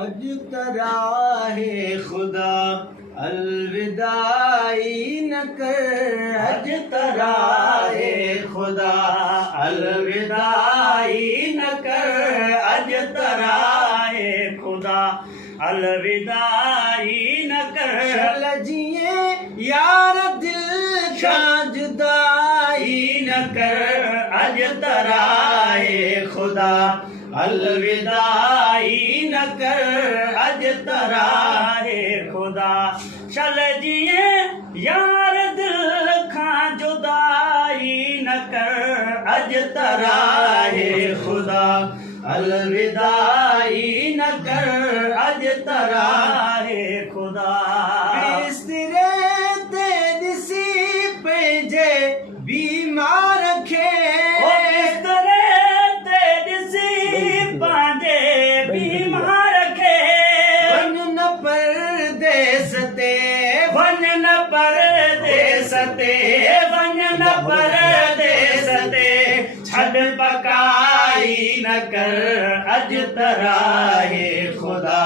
अज तराहे खुदा अलविदाई न कर, अज तराहे खुदा अलविदाई न कर, अज तराहे खुदा अलविदाई न कर। चल जिए यार दिल का जुदाई न कर, अज तराहे खुदा अलविदाई न कर, अज तराहे खुदा। चल जिए यार दिल का जुदाई न कर, अज तराहे खुदा अलविदाई न कर, अज तराहे खुदा। बिस्तरे ते दिसी पंहिंजे बीमार खे, बिस्तरे ते दिसी पंहिंजे बीमार खे। वन न परदेस ते, वन न परदेस ते, वन न परदेस ते। छॾ पकाई न कर, अज तराहे खुदा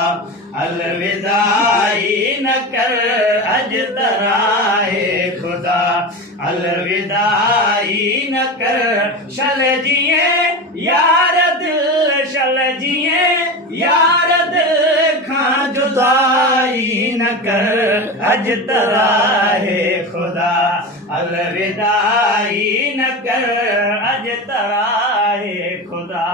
अलविदाई न कर, अज तराहे खुदा अलविदाई न कर। चल जिए यार दिल, चल जिए यार दिल खां जुदाई न कर, अज तराहे खुदा अलविदाई न कर, अज तराहे खुदा।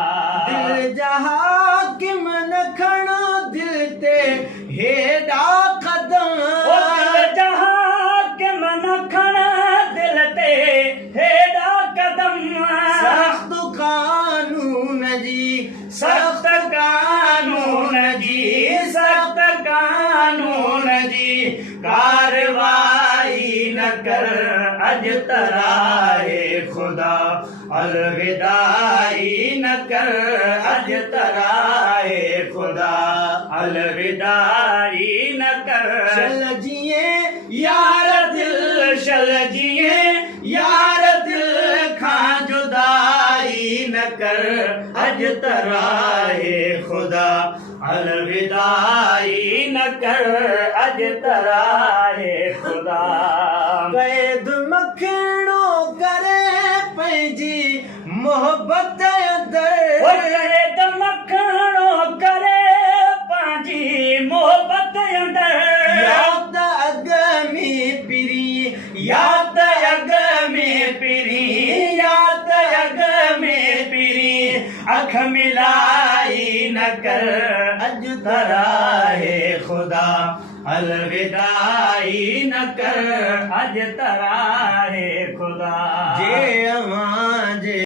दिल जहाँ कि मन खणो दिल ते हेॾा कदम, दिल जहाँ कि मन खणो दिल ते हेॾा कदम। सख्त कानून जी, सख्त कानून जी, सख्त कानून जी कारवाई न कर, अज तराहे खुदा अलविदाई न कर, अज तराहे खुदा अलविदाई न कर। चल जिए यार दिल, चल जिए यार दिल खां जुदाई न कर, अज तराहे खुदा अलविदाई न कर, अज तराहे खुदा। कैद मखणो करे पंहिंजी मोहब्बत अंदर, कैद मखणो करे पंहिंजी मोहब्बत अंदर। याद अग में पिरी, याद अग में पिरी, याद अग में पिरी। अख मिलाई न कर, अज तराहे खुदा अलविदाई न कर, अज तराहे खुदा। जे